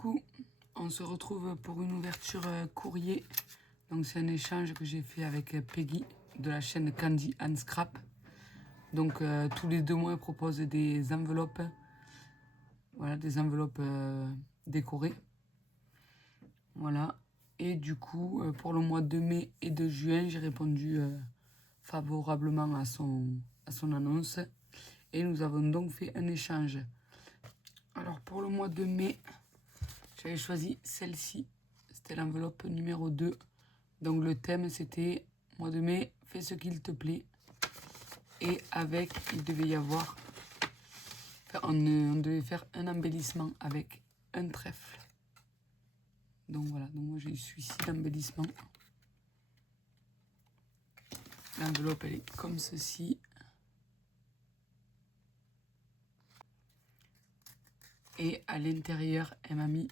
coup, on se retrouve pour une ouverture courrier. Donc c'est un échange que j'ai fait avec Peggy de la chaîne Candy and Scrap. Donc tous les 2 mois, elle propose des enveloppes. Voilà, des enveloppes décorées. Voilà. Et du coup, pour le mois de mai et de juin, j'ai répondu favorablement à son annonce. Et nous avons donc fait un échange. Alors pour le mois de mai, j'avais choisi celle-ci. C'était l'enveloppe numéro 2. Donc le thème c'était mois de mai, fais ce qu'il te plaît. Et avec, il devait y avoir, on devait faire un embellissement avec un trèfle. Donc voilà, donc moi j'ai eu celui-ci d'embellissement. L'enveloppe elle est comme ceci. Et à l'intérieur, elle m'a mis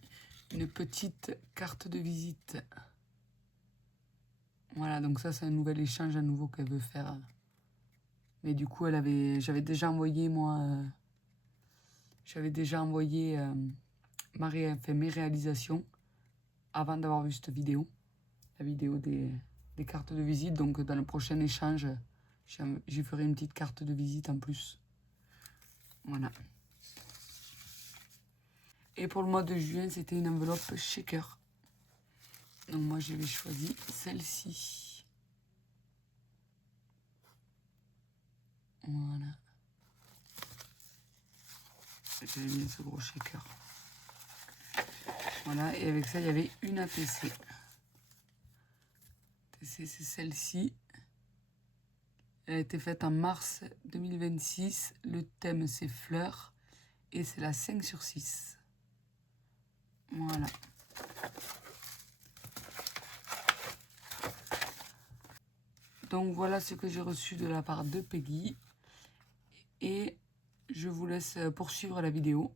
une petite carte de visite. Voilà, donc ça c'est un nouvel échange à nouveau qu'elle veut faire. Mais du coup, j'avais déjà envoyé moi, mes réalisations avant d'avoir vu cette vidéo. La vidéo des cartes de visite. Donc dans le prochain échange, j'y ferai une petite carte de visite en plus. Voilà. Et pour le mois de juin, c'était une enveloppe shaker. Donc moi, j'avais choisi celle-ci. Voilà. J'avais mis ce gros shaker. Voilà, et avec ça, il y avait une ATC. ATC, c'est celle-ci. Elle a été faite en mars 2026. Le thème, c'est fleurs. Et c'est la 5/6. Voilà. Donc voilà ce que j'ai reçu de la part de Peggy. Et je vous laisse poursuivre la vidéo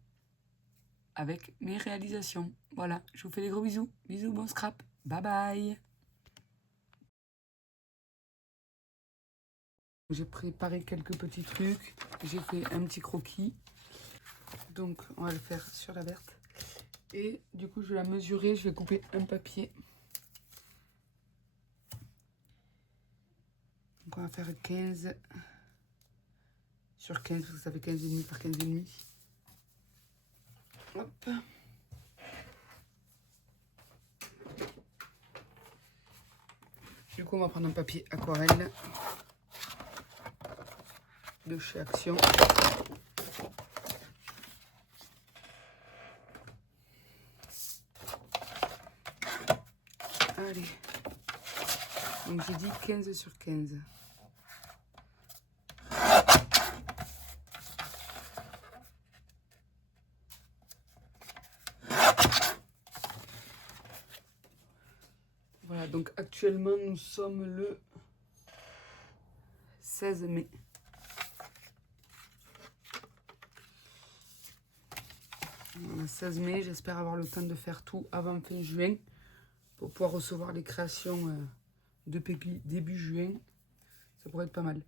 avec mes réalisations. Voilà, je vous fais des gros bisous. Bisous, bon scrap. Bye bye. J'ai préparé quelques petits trucs. J'ai fait un petit croquis. Donc on va le faire sur la verte. Et du coup je vais la mesurer. Je vais couper un papier. Donc on va faire 15 sur 15 parce que ça fait 15,5 par 15,5. Hop. Du coup on va prendre un papier aquarelle de chez Action. Allez. Donc j'ai dit 15 sur 15. Voilà, donc actuellement nous sommes le 16 mai. Le 16 mai, j'espère avoir le temps de faire tout avant fin juin pour pouvoir recevoir les créations de Peggy début juin. Ça pourrait être pas mal.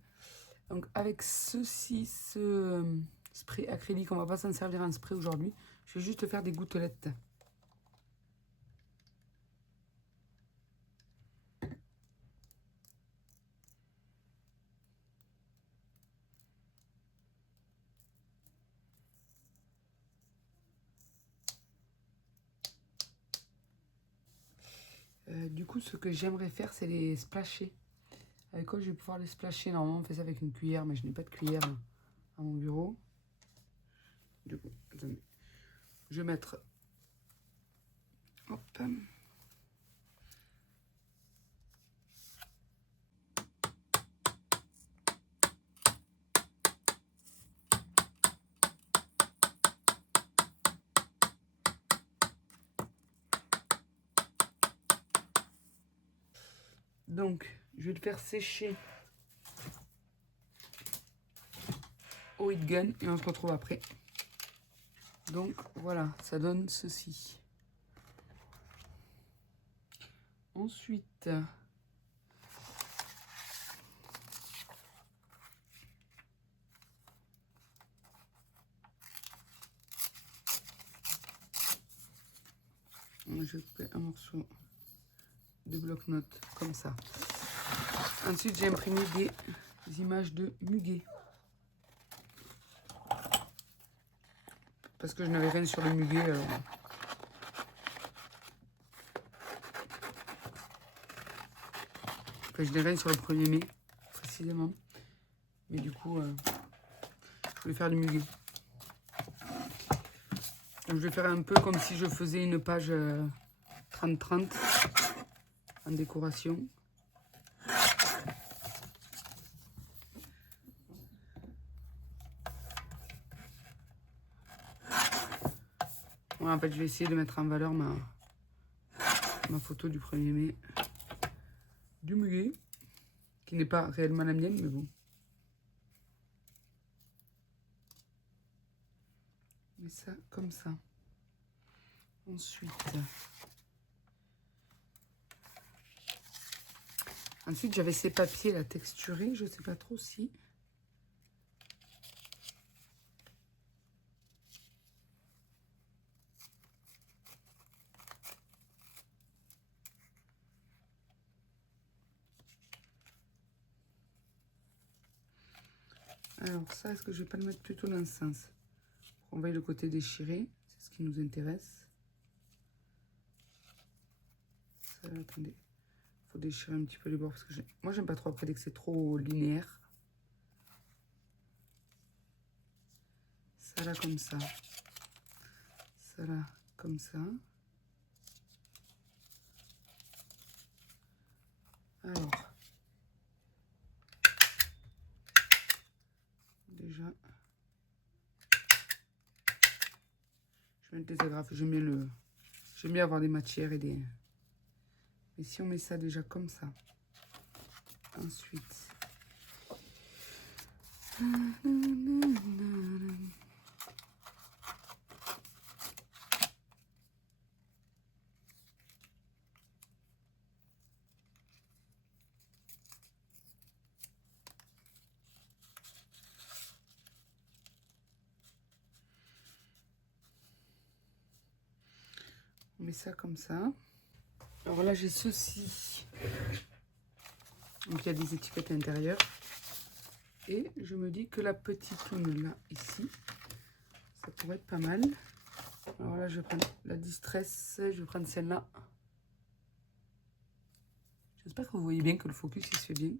Donc avec ceci, ce spray acrylique, on va pas s'en servir en spray aujourd'hui. Je vais juste faire des gouttelettes. Du coup, ce que j'aimerais faire, c'est les splasher. Avec quoi je vais pouvoir les splasher? Normalement, on fait ça avec une cuillère, mais je n'ai pas de cuillère à mon bureau. Du coup, attendez. Je vais mettre... Hop. Donc, je vais le faire sécher au heat gun et on se retrouve après. Donc, voilà, ça donne ceci. Ensuite, Je fais un morceau de bloc-notes comme ça. Ensuite, j'ai imprimé des images de muguet. Parce que je n'avais rien sur le muguet. Enfin, je n'ai rien sur le 1er mai, précisément. Mais du coup, je voulais faire du muguet. Donc, je vais faire un peu comme si je faisais une page 30-30 en décoration. Ouais, en fait, je vais essayer de mettre en valeur ma photo du 1er mai du muguet, qui n'est pas réellement la mienne, mais bon. Mais ça, comme ça. Ensuite, j'avais ces papiers, la texturés, je ne sais pas trop si... Alors ça, est-ce que je vais pas le mettre plutôt dans ce sens? On va y le côté déchiré, c'est ce qui nous intéresse. Ça, attendez, il faut déchirer un petit peu les bords parce que moi j'aime pas trop après dès que c'est trop linéaire. Ça là comme ça. Ça là comme ça. Alors, déjà, je vais mettre des agrafes. J'aime bien avoir des matières et des... Et si on met ça déjà comme ça, ensuite... On met ça comme ça. Alors là, j'ai ceci. Donc, il y a des étiquettes à l'intérieur. Et je me dis que la petite toune là, ici, ça pourrait être pas mal. Alors là, je vais prendre la Distress. Je vais prendre celle-là. J'espère que vous voyez bien que le focus, il se fait bien.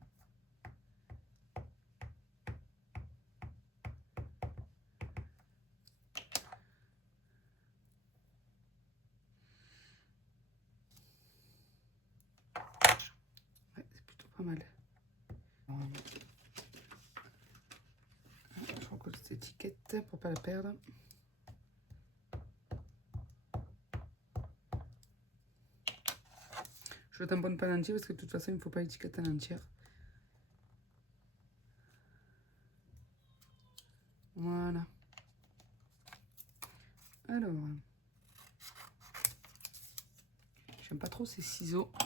Ouais, c'est plutôt pas mal. Je recolle cette étiquette pour pas la perdre. Je ne tamponne pas en entier parce que de toute façon, il ne faut pas l'étiquette en entière. Voilà. Alors, j'aime pas trop ces ciseaux. On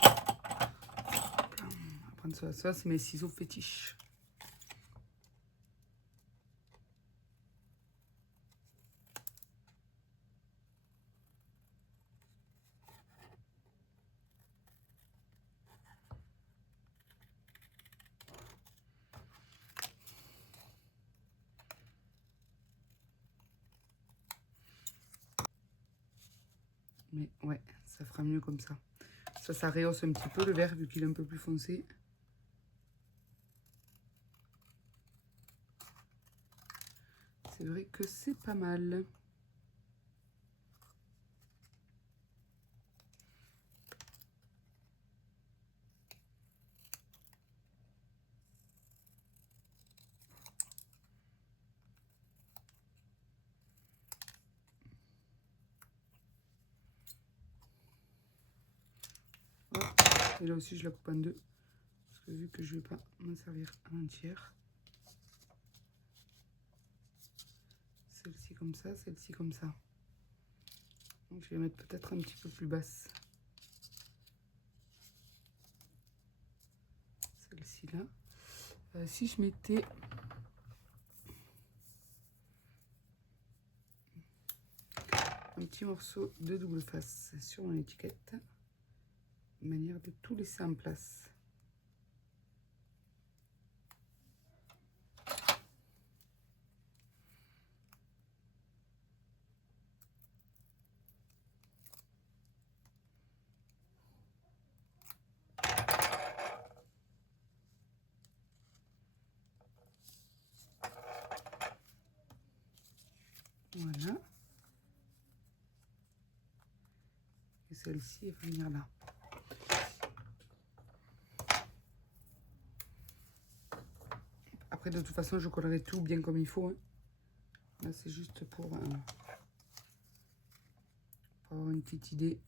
va prendre ça. Ça, c'est mes ciseaux fétiches. Mais ouais, ça fera mieux comme ça. Ça rehausse un petit peu le vert vu qu'il est un peu plus foncé. C'est vrai que c'est pas mal. Et là aussi, je la coupe en deux. Parce que vu que je ne vais pas m'en servir en entière. Celle-ci comme ça, celle-ci comme ça. Donc, je vais mettre peut-être un petit peu plus basse. Celle-ci là. Si je mettais... un petit morceau de double face sur mon étiquette, de manière de tout laisser en place. Voilà. Et celle-ci, elle va venir là. Après, de toute façon, je collerai tout bien comme il faut. Hein. Là, c'est juste pour avoir une petite idée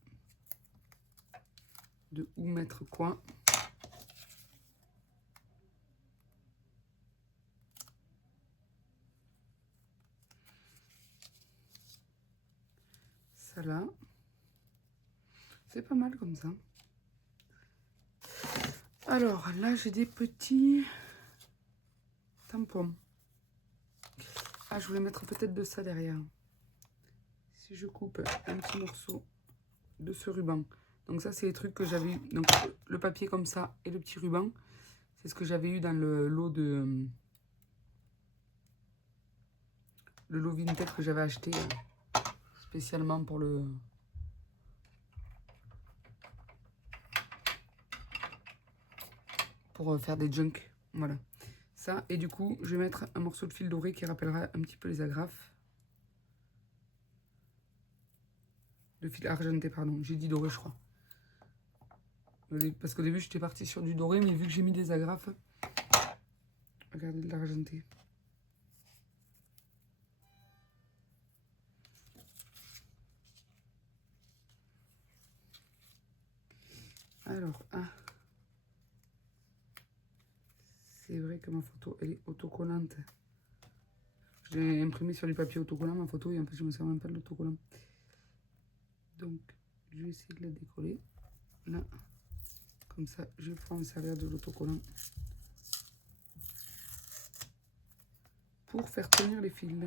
de où mettre quoi. Ça là, c'est pas mal comme ça. Alors là, j'ai des petits tampons. Ah, je voulais mettre peut-être de ça derrière. Si je coupe un petit morceau de ce ruban. Donc ça, c'est les trucs que j'avais eu. Donc le papier comme ça et le petit ruban, c'est ce que j'avais eu dans le lot de... Le lot Vinted que j'avais acheté spécialement pour le... Pour faire des junks. Voilà. Ça, et du coup, je vais mettre un morceau de fil doré qui rappellera un petit peu les agrafes. De fil argenté, pardon. J'ai dit doré, je crois. Parce qu'au début, j'étais partie sur du doré, mais vu que j'ai mis des agrafes, regardez de l'argenté. Alors, ah. C'est vrai que ma photo, elle est autocollante. Je l'ai imprimée sur du papier autocollant, ma photo, et en fait, je me sers même pas de l'autocollant. Donc, je vais essayer de la décoller. Là, comme ça, je prends me servir de l'autocollant pour faire tenir les fils.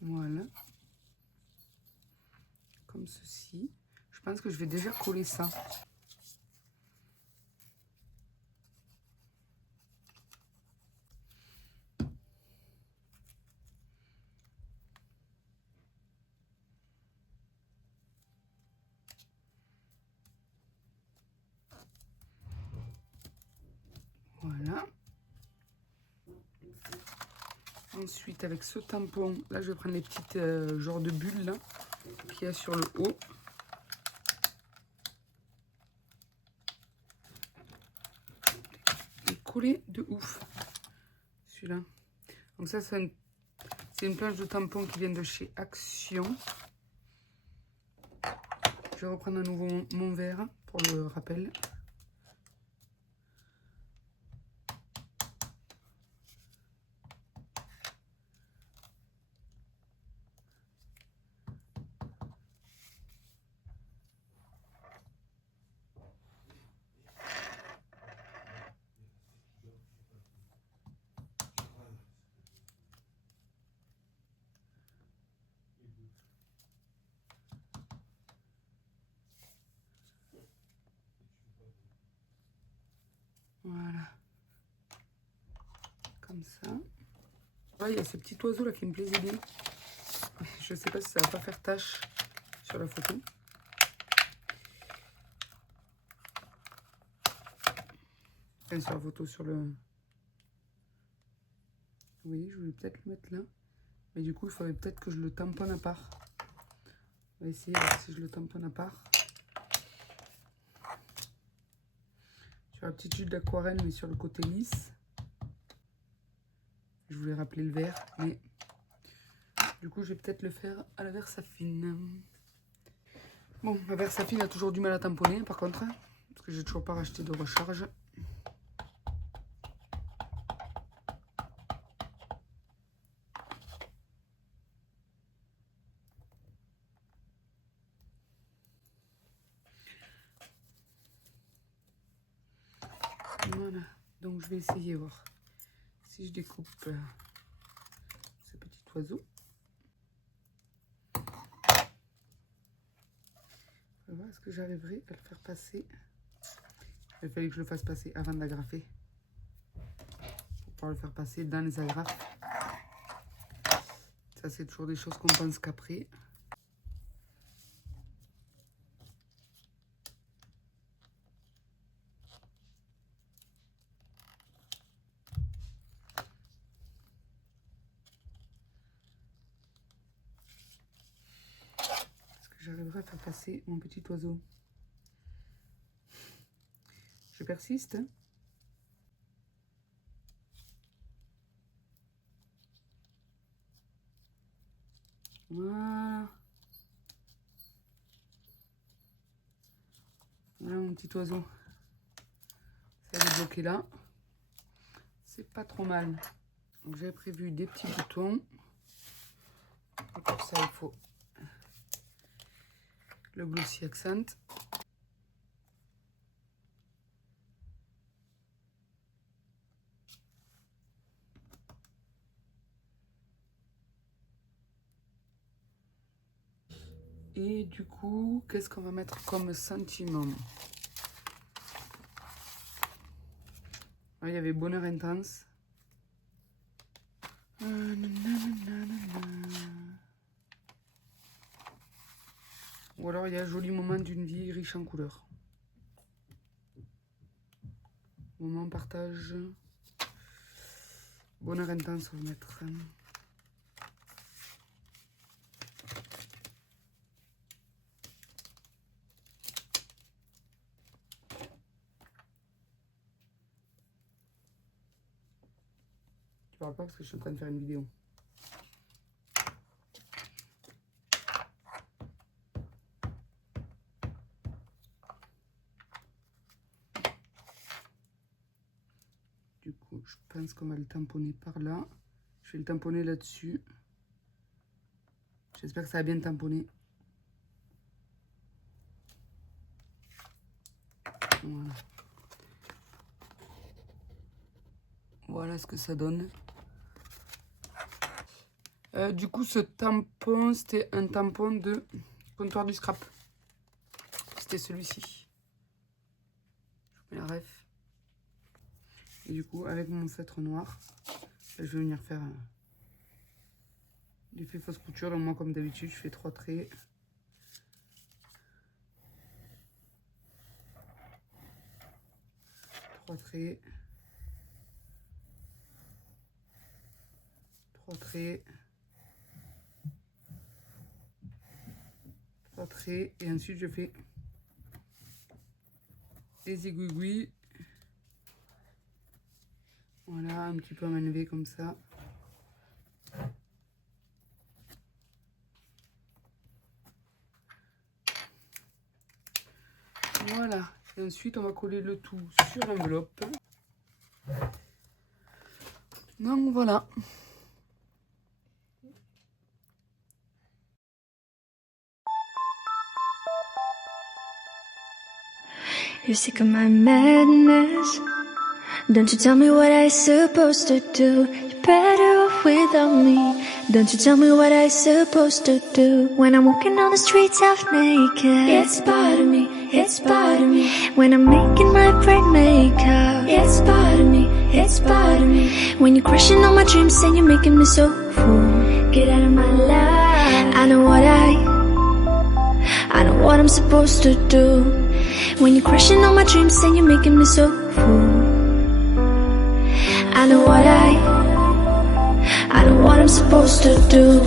Voilà. Comme ceci. Je pense que je vais déjà coller ça. Voilà. Ensuite, avec ce tampon, là, je vais prendre les petites genres de bulles là qu'il y a sur le haut. Et coller de ouf. Celui-là. Donc ça, c'est une planche de tampon qui vient de chez Action. Je vais reprendre à nouveau mon verre pour le rappel. Voilà. Comme ça. Ouais, il y a ce petit oiseau là qui me plaisait bien. Je sais pas si ça va pas faire tache sur la photo. Enfin, sur la photo, sur le... Oui, je voulais peut-être le mettre là. Mais du coup, il faudrait peut-être que je le tamponne à part. On va essayer voir si je le tamponne à part. Sur la petite jupe d'aquarelle, mais sur le côté lisse. Je voulais rappeler le vert, mais du coup, je vais peut-être le faire à la Versafine. Bon, ma Versafine a toujours du mal à tamponner, par contre, parce que j'ai toujours pas racheté de recharge. Voilà, donc je vais essayer voir si je découpe ce petit oiseau. On va voir, est-ce que j'arriverai à le faire passer. Il fallait que je le fasse passer avant de l'agrafer. Pour pouvoir le faire passer dans les agrafes. Ça, c'est toujours des choses qu'on pense qu'après. Est-ce que j'arriverai à faire passer mon petit oiseau? Je persiste. Voilà. Voilà mon petit oiseau. Ça va bloquer là. C'est pas trop mal. Donc j'ai prévu des petits boutons. Et pour ça, il faut le glossy accent. Et du coup, qu'est-ce qu'on va mettre comme sentiment? Il y avait bonheur intense. Ou alors il y a joli moment d'une vie riche en couleurs. Moment partage. Bonheur intense, on va mettre. Je parle pas parce que je suis en train de faire une vidéo. Du coup, je pense qu'on va le tamponner par là. Je vais le tamponner là-dessus. J'espère que ça va bien tamponner. Voilà. Voilà ce que ça donne. Du coup, ce tampon, c'était un tampon de comptoir du scrap. C'était celui-ci. Je mets la ref. Et du coup, avec mon feutre noir, je vais venir faire l'effet fausse couture. Donc moi, comme d'habitude, je fais 3 traits. Trois traits. 3 traits. 3 traits. Et ensuite, je fais des aiguilles. Voilà, un petit peu à manœuvrer comme ça. Voilà. Et ensuite, on va coller le tout sur l'enveloppe. Donc voilà. You're sick of my madness. Don't you tell me what I supposed to do. You're better off without me. Don't you tell me what I supposed to do. When I'm walking on the streets half naked, it's part of me, it's part of me. When I'm making my brain makeup, it's part of me, it's part of me. When you're crushing on my dreams and you're making me so full, get out of my life. I know what I'm supposed to do. When you're crushing on my dreams and you're making me so full, I know what I'm supposed to do.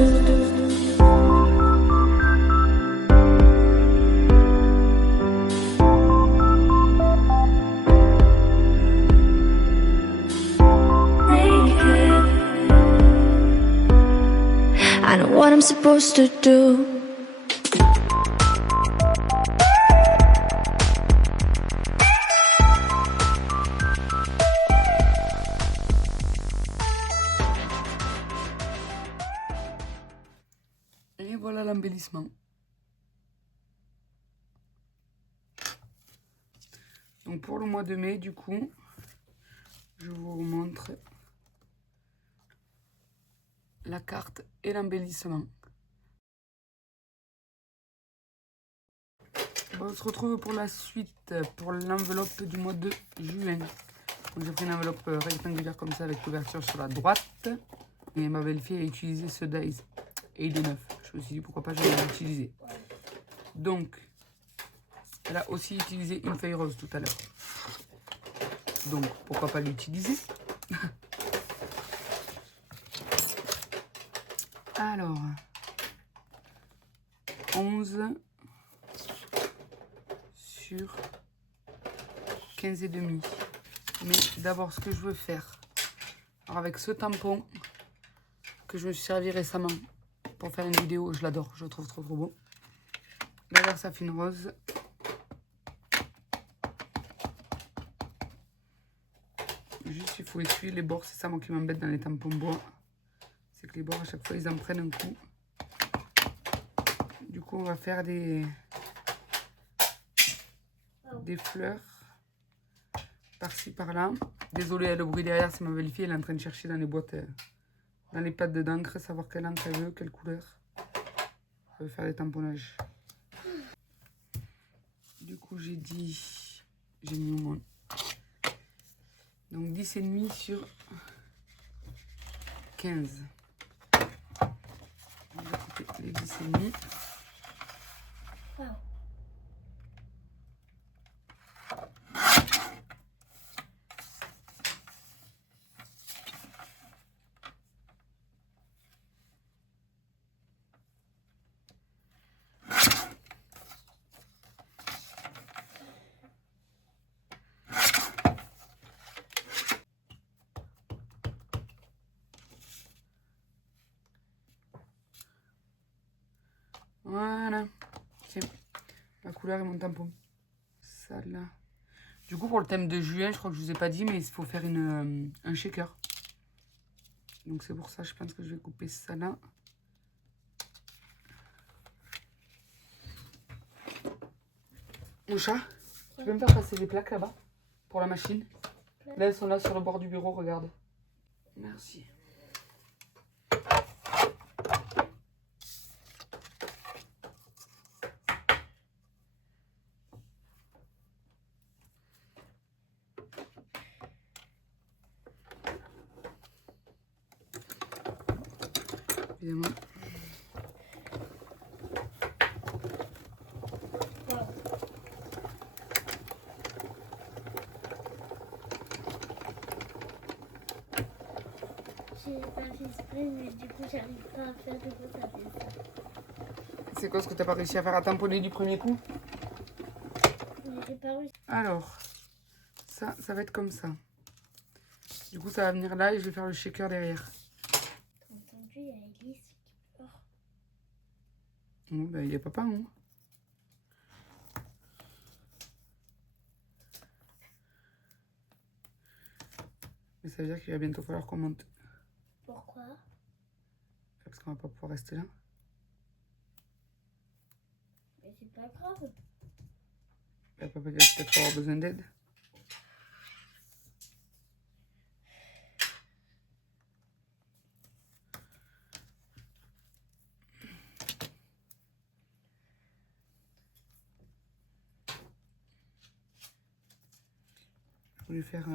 I know what I'm supposed to do. Et voilà l'embellissement. Donc pour le mois de mai, du coup, la carte et l'embellissement. Bon, on se retrouve pour la suite, pour l'enveloppe du mois de juin. J'ai pris une enveloppe rectangulaire comme ça avec l'ouverture sur la droite. Et ma belle-fille a utilisé ce dies et il est neuf. Je me suis dit pourquoi pas je vais l'utiliser. Donc, elle a aussi utilisé une feuille rose tout à l'heure. Donc, pourquoi pas l'utiliser. Alors, 11 sur 15 et demi. Mais d'abord, ce que je veux faire, alors avec ce tampon que je me suis servi récemment pour faire une vidéo, je l'adore, je le trouve trop beau. La Versafine rose. Juste, il faut essuyer les bords, c'est ça moi qui m'embête dans les tampons bois. C'est que les bords, à chaque fois, ils en prennent un coup. Du coup, on va faire des fleurs par-ci, par-là. Désolée, le bruit derrière, c'est ma belle-fille, elle est en train de chercher dans les boîtes, dans les pattes d'encre, savoir quelle encre elle veut, quelle couleur. On va faire des tamponnages. Du coup, j'ai mis au moins. Donc 10,5 sur 15. On va couper les 10,5. Wow. Voilà. Tiens, la couleur et mon tampon. Ça là. Du coup, pour le thème de juin, je crois que je vous ai pas dit, mais il faut faire un shaker. Donc c'est pour ça, je pense que je vais couper ça là. Mon chat, tu peux me faire passer les plaques là-bas pour la machine? Là, elles sont là sur le bord du bureau, regarde. Merci. Évidemment. J'ai pas fait exprès, mais du coup, j'arrive pas à faire de quoi ça fait ça. C'est quoi ce que t'as pas réussi à faire à tamponner du premier coup? J'ai pas réussi. Alors, ça va être comme ça. Du coup, ça va venir là et je vais faire le shaker derrière. T'as entendu, il y a Elise qui pleure. Bon, ben, il y a papa, hein. Mais ça veut dire qu'il va bientôt falloir qu'on monte. Pourquoi? Parce qu'on va pas pouvoir rester là. Mais c'est pas grave. Ben, papa il va peut-être avoir besoin d'aide. Je voulais faire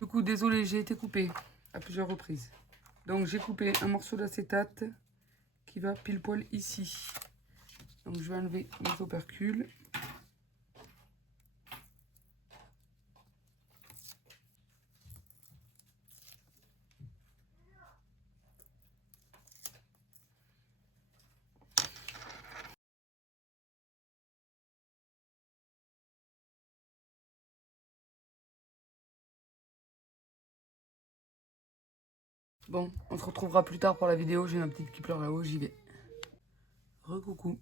Du coup, désolé, j'ai été coupée à plusieurs reprises. Donc, j'ai coupé un morceau d'acétate qui va pile poil ici. Donc, je vais enlever mes opercules. Bon, on se retrouvera plus tard pour la vidéo. J'ai ma petite qui pleure là-haut, j'y vais. Recoucou.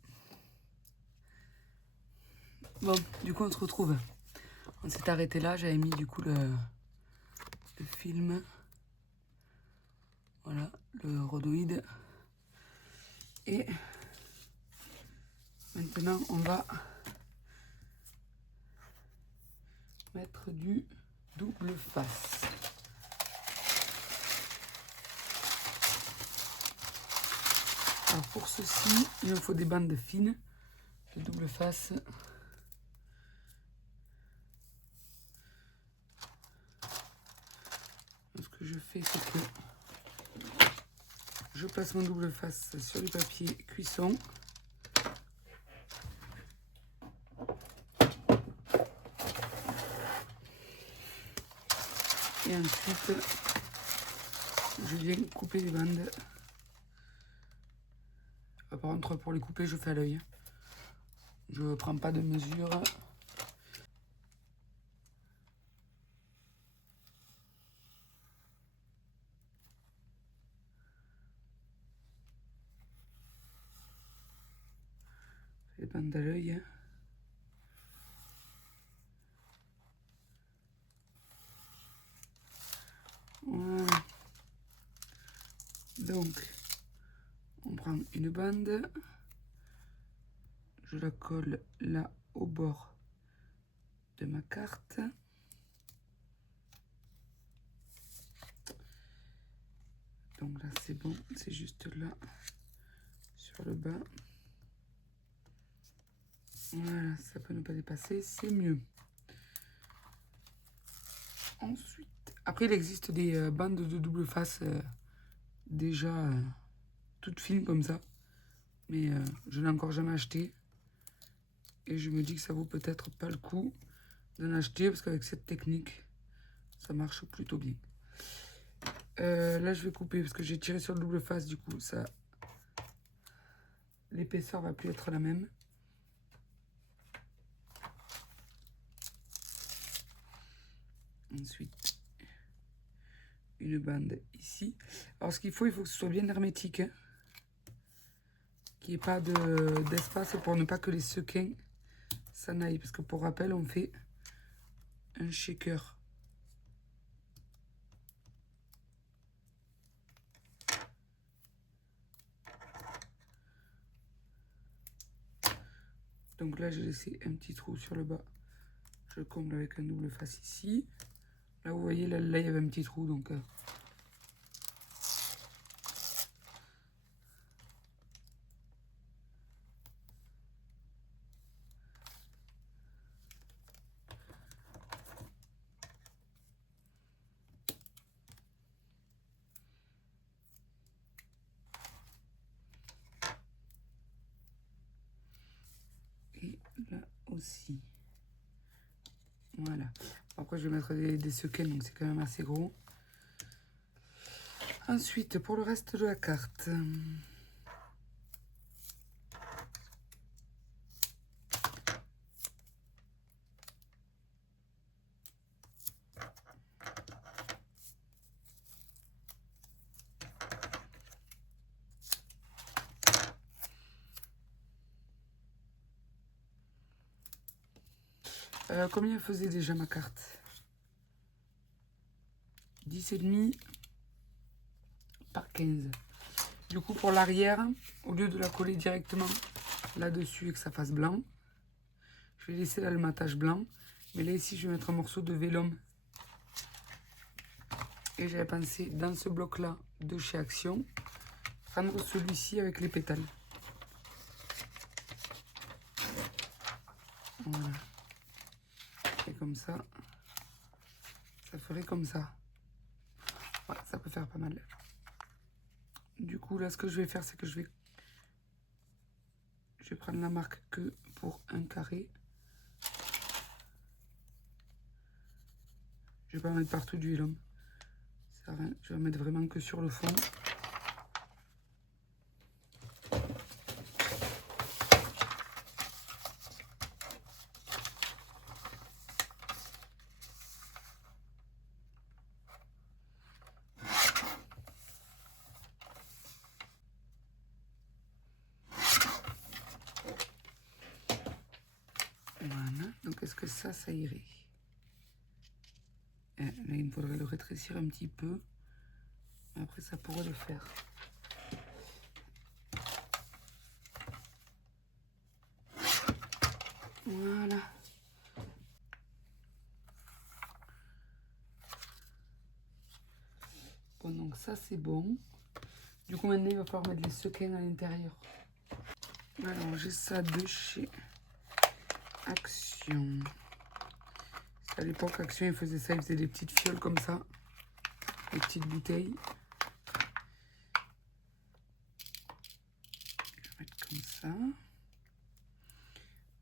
Bon, du coup, on se retrouve. On s'est arrêté là. J'avais mis du coup le film. Voilà, le rhodoïde. Et maintenant, on va mettre du double face. Alors pour ceci, il me faut des bandes fines de double face. Ce que je fais, c'est que je place mon double face sur du papier cuisson. Et ensuite, je viens couper les bandes. Par contre, pour les couper, je fais à l'œil. Je ne prends pas de mesure. Les bandes à l'œil. Voilà. Donc, on prend une bande. Je la colle là au bord de ma carte. Donc là, c'est bon. C'est juste là, sur le bas. Voilà, ça peut ne pas dépasser, c'est mieux. Ensuite, après il existe des bandes de double face déjà toutes fines comme ça. Mais je n'ai encore jamais acheté. Et je me dis que ça vaut peut-être pas le coup d'en acheter parce qu'avec cette technique, ça marche plutôt bien. Là, je vais couper parce que j'ai tiré sur le double face, du coup, ça, l'épaisseur va plus être la même. Ensuite, une bande ici. Alors, ce qu'il faut que ce soit bien hermétique, hein, qu'il n'y ait pas d'espace pour ne pas que les sequins s'en aillent. Parce que pour rappel, on fait un shaker. Donc là, j'ai laissé un petit trou sur le bas. Je comble avec un double face ici. Là, vous voyez, là, il y avait un petit trou, donc... Et là aussi. Voilà. Après, je vais mettre des sequins, donc c'est quand même assez gros. Ensuite, pour le reste de la carte... combien faisait déjà ma carte? 10,5 par 15. Du coup, pour l'arrière, au lieu de la coller directement là-dessus et que ça fasse blanc, je vais laisser là le matage blanc. Mais là, ici, je vais mettre un morceau de vélum. Et j'avais pensé, dans ce bloc-là de chez Action, prendre celui-ci avec les pétales. Voilà. Et comme ça ferait comme ça. Voilà, ça peut faire pas mal. Du coup, là, ce que je vais faire, c'est que je vais prendre la marque que pour un carré. Je vais pas mettre partout du vélum. Je vais mettre vraiment que sur le fond. est-ce que ça irait? Là, il me faudrait le rétrécir un petit peu. Après, ça pourrait le faire. Voilà. Bon, donc ça, c'est bon. Du coup, maintenant, il va falloir mettre les sequins à l'intérieur. Alors, j'ai ça de chez Action. À l'époque, Action, ils faisaient ça. Ils faisaient des petites fioles comme ça. Des petites bouteilles. Je vais mettre comme ça.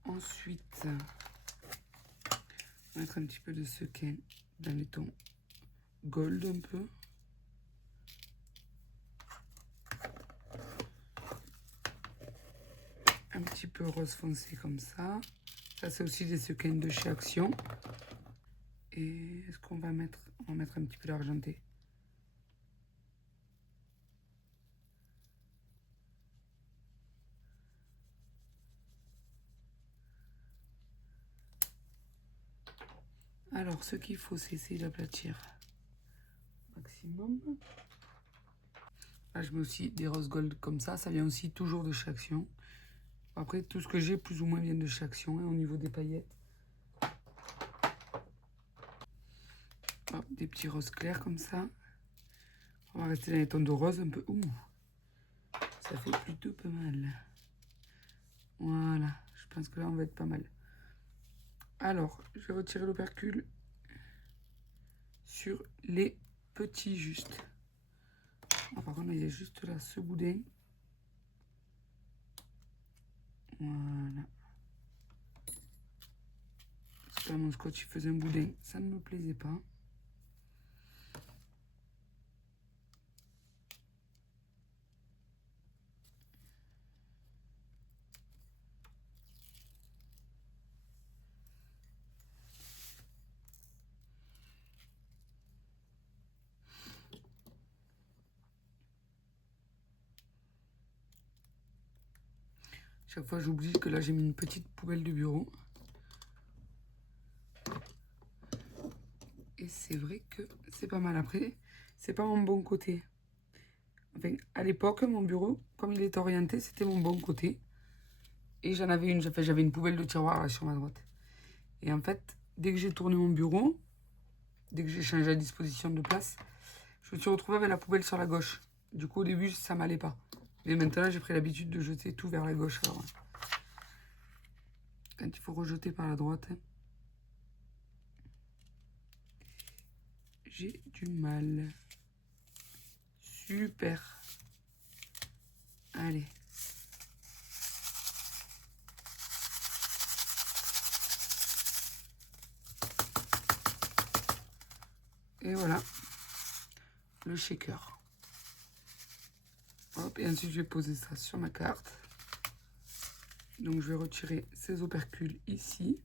Ensuite, on va mettre un petit peu de sequin dans les tons gold un peu. Un petit peu rose foncé comme ça. Ça, c'est aussi des sequins de chez Action. Et est-ce qu'on va mettre... On va mettre un petit peu d'argenté. Alors, ce qu'il faut, c'est essayer d'aplatir maximum. Là, je mets aussi des roses gold comme ça. Ça vient aussi toujours de chez Action. Après, tout ce que j'ai, plus ou moins, vient de chez Action. Et au niveau des paillettes, hop, des petits roses clairs comme ça. On va rester dans les tons de rose un peu. Ouh, ça fait plutôt pas mal. Voilà, je pense que là, on va être pas mal. Alors, je vais retirer l'opercule sur les petits juste. Ah, par contre, il y a juste là ce boudin. Voilà. Parce que là, mon scotch, il faisait un boudin. Ça ne me plaisait pas. Chaque fois, j'oublie que là, j'ai mis une petite poubelle de bureau. Et c'est vrai que c'est pas mal. Après, c'est pas mon bon côté. Enfin, à l'époque, mon bureau, comme il est orienté, c'était mon bon côté. Et j'en avais une, j'avais une poubelle de tiroir là sur ma droite. Et en fait, dès que j'ai tourné mon bureau, dès que j'ai changé la disposition de place, je me suis retrouvée avec la poubelle sur la gauche. Du coup, au début, ça m'allait pas. Mais maintenant, j'ai pris l'habitude de jeter tout vers la gauche. Alors, quand il faut rejeter par la droite, j'ai du mal. Super. Allez. Et voilà. Le shaker. Hop, et ensuite, je vais poser ça sur ma carte. Donc, je vais retirer ces opercules ici.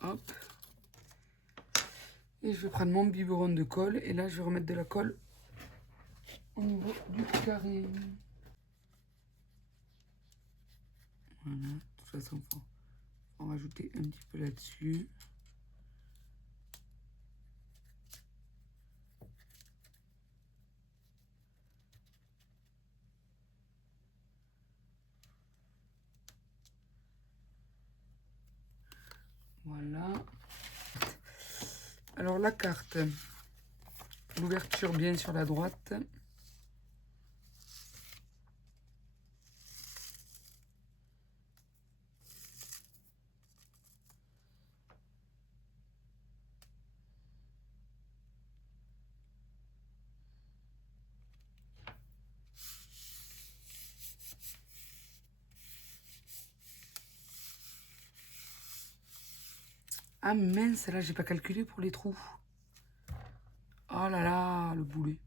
Hop. Et je vais prendre mon biberon de colle. Et là, je vais remettre de la colle au niveau du carré. Voilà. De toute façon, on va rajouter un petit peu là-dessus. Voilà. Alors, la carte. L'ouverture bien sur la droite. Ah mince, là, j'ai pas calculé pour les trous. Oh là là, le boulet.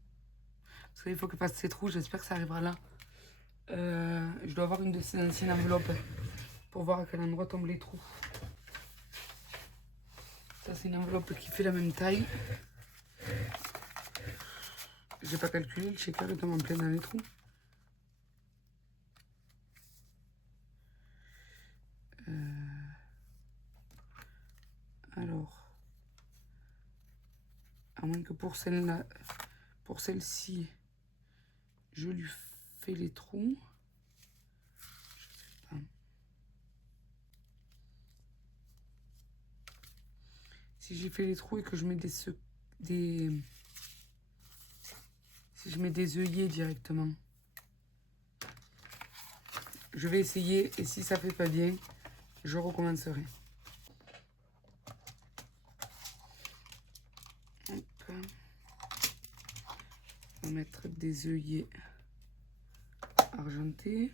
Parce qu'il faut que je fasse ces trous, j'espère que ça arrivera là. Je dois avoir une de ces anciennes enveloppes pour voir à quel endroit tombent les trous. Ça, c'est une enveloppe qui fait la même taille. J'ai pas calculé, le shaker est en plein dans les trous. Alors, à moins que pour celle-là, pour celle-ci, je lui fais les trous. Je sais pas. Si j'ai fait les trous et que je mets si je mets des œillets directement, je vais essayer et si ça fait pas bien, je recommencerai. Hop. On va mettre des œillets argentés.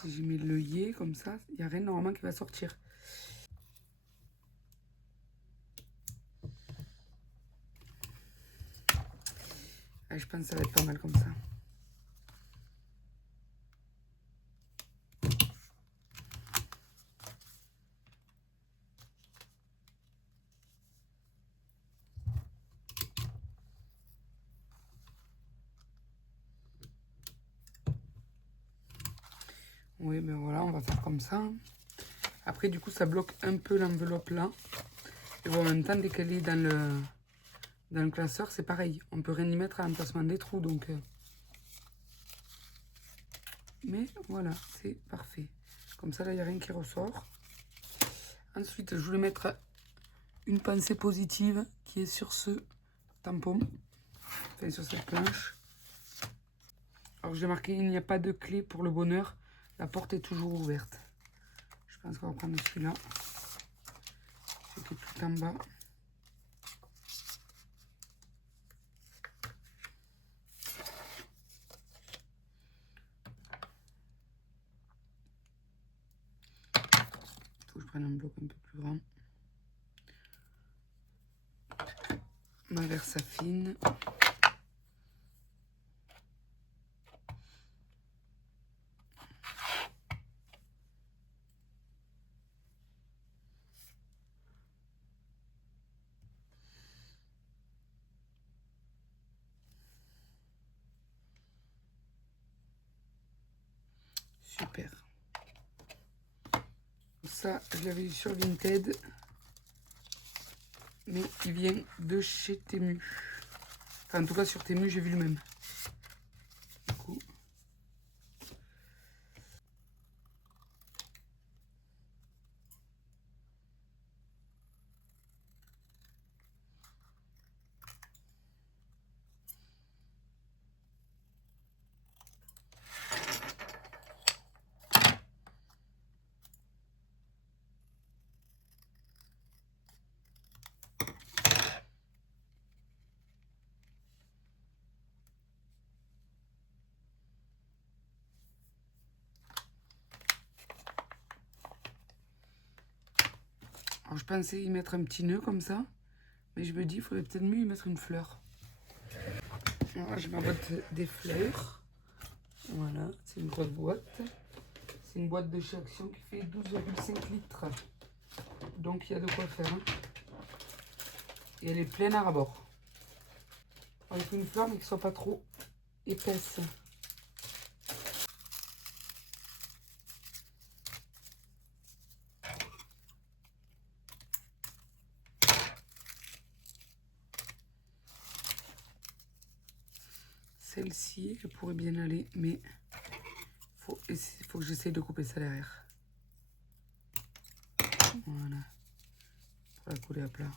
Si je mets l'œillet comme ça, il n'y a rien normalement qui va sortir. Ah, je pense que ça va être pas mal comme ça. Oui, ben voilà, on va faire comme ça. Après, du coup, ça bloque un peu l'enveloppe là. Et bon, en même temps, dès qu'elle est dans le classeur, c'est pareil. On peut rien y mettre à l'emplacement des trous, donc... Mais voilà, c'est parfait. Comme ça, là, il n'y a rien qui ressort. Ensuite, je voulais mettre une pensée positive qui est sur ce tampon. Enfin, sur cette planche. Alors, j'ai marqué, il n'y a pas de clé pour le bonheur. La porte est toujours ouverte. Je pense qu'on va prendre celui-là. Celui qui est tout en bas. Faut que je prenne un bloc un peu plus grand. Ma Versafine. Super. Ça, je l'avais eu sur Vinted. Mais il vient de chez Temu. Enfin, en tout cas, sur Temu, j'ai vu le même. Du coup. Alors, je pensais y mettre un petit nœud comme ça. Mais je me dis, il faudrait peut-être mieux y mettre une fleur. Voilà, j'ai ma boîte des fleurs. Voilà, c'est une grosse boîte. C'est une boîte de chez Action qui fait 12,5 litres. Donc, il y a de quoi faire. Hein. Et elle est pleine à rabord. Il faut une fleur, mais qui ne soit pas trop épaisse. Celle-ci, elle pourrait bien aller, mais faut que j'essaye de couper ça derrière. Voilà. Pour la coller à plat.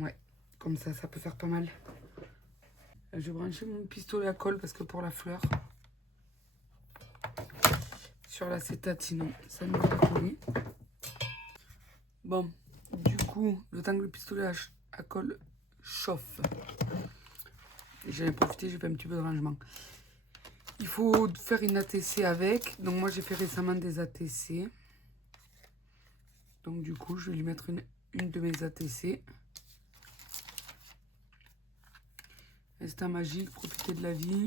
Ouais, comme ça peut faire pas mal. Je vais brancher mon pistolet à colle parce que pour la fleur, sur l'acétate, sinon ça ne va pas coller. Bon, du coup, le temps que le pistolet à colle chauffe, j'en ai profité, j'ai fait un petit peu de rangement. Il faut faire une ATC avec. Donc moi j'ai fait récemment des ATC. Donc du coup je vais lui mettre une de mes ATC. Instinct magique, profiter de la vie.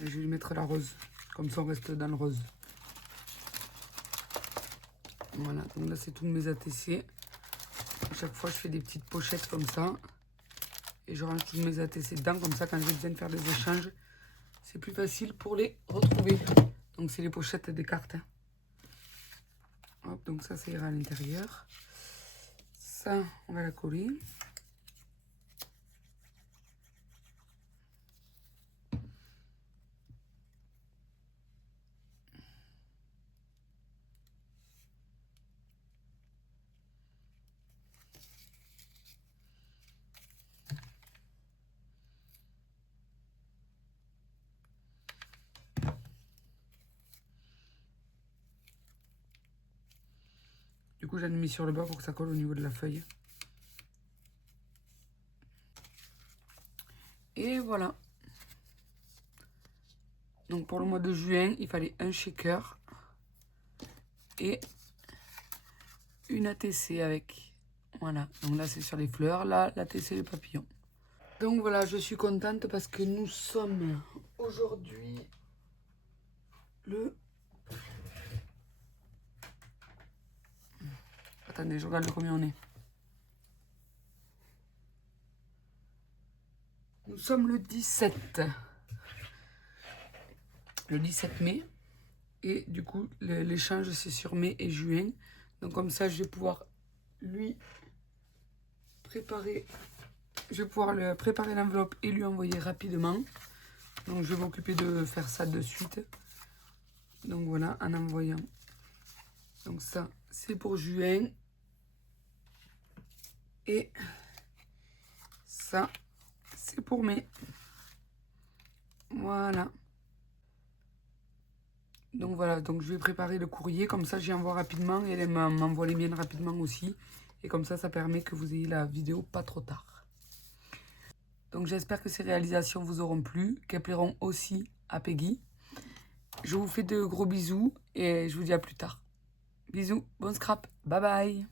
Et je vais lui mettre la rose. Comme ça on reste dans le rose. Voilà, donc là c'est toutes mes ATC. À chaque fois je fais des petites pochettes comme ça. Et je range toutes mes ATC dedans. Comme ça quand j'ai besoin de faire des échanges, c'est plus facile pour les retrouver. Donc c'est les pochettes des cartes. Hein. Hop, donc ça ira à l'intérieur. Ça, on va la coller. Du coup, j'en ai mis sur le bas pour que ça colle au niveau de la feuille. Et voilà. Donc pour le mois de juin, il fallait un shaker et une ATC avec. Voilà. Donc là, c'est sur les fleurs. Là, l'ATC et le papillon. Donc voilà, je suis contente parce que nous sommes aujourd'hui le... Attendez, je regarde combien on est. Nous sommes le 17. Le 17 mai. Et du coup, l'échange, c'est sur mai et juin. Donc comme ça, je vais pouvoir lui préparer... Je vais pouvoir préparer l'enveloppe et lui envoyer rapidement. Donc je vais m'occuper de faire ça de suite. Donc voilà, en envoyant. Donc ça, c'est pour juin. Et ça, c'est pour mai. Voilà. Donc voilà, donc je vais préparer le courrier. Comme ça, j'y envoie rapidement. Et elle m'envoie les miennes rapidement aussi. Et comme ça permet que vous ayez la vidéo pas trop tard. Donc j'espère que ces réalisations vous auront plu, qu'elles plairont aussi à Peggy. Je vous fais de gros bisous et je vous dis à plus tard. Bisous, bon scrap, bye bye.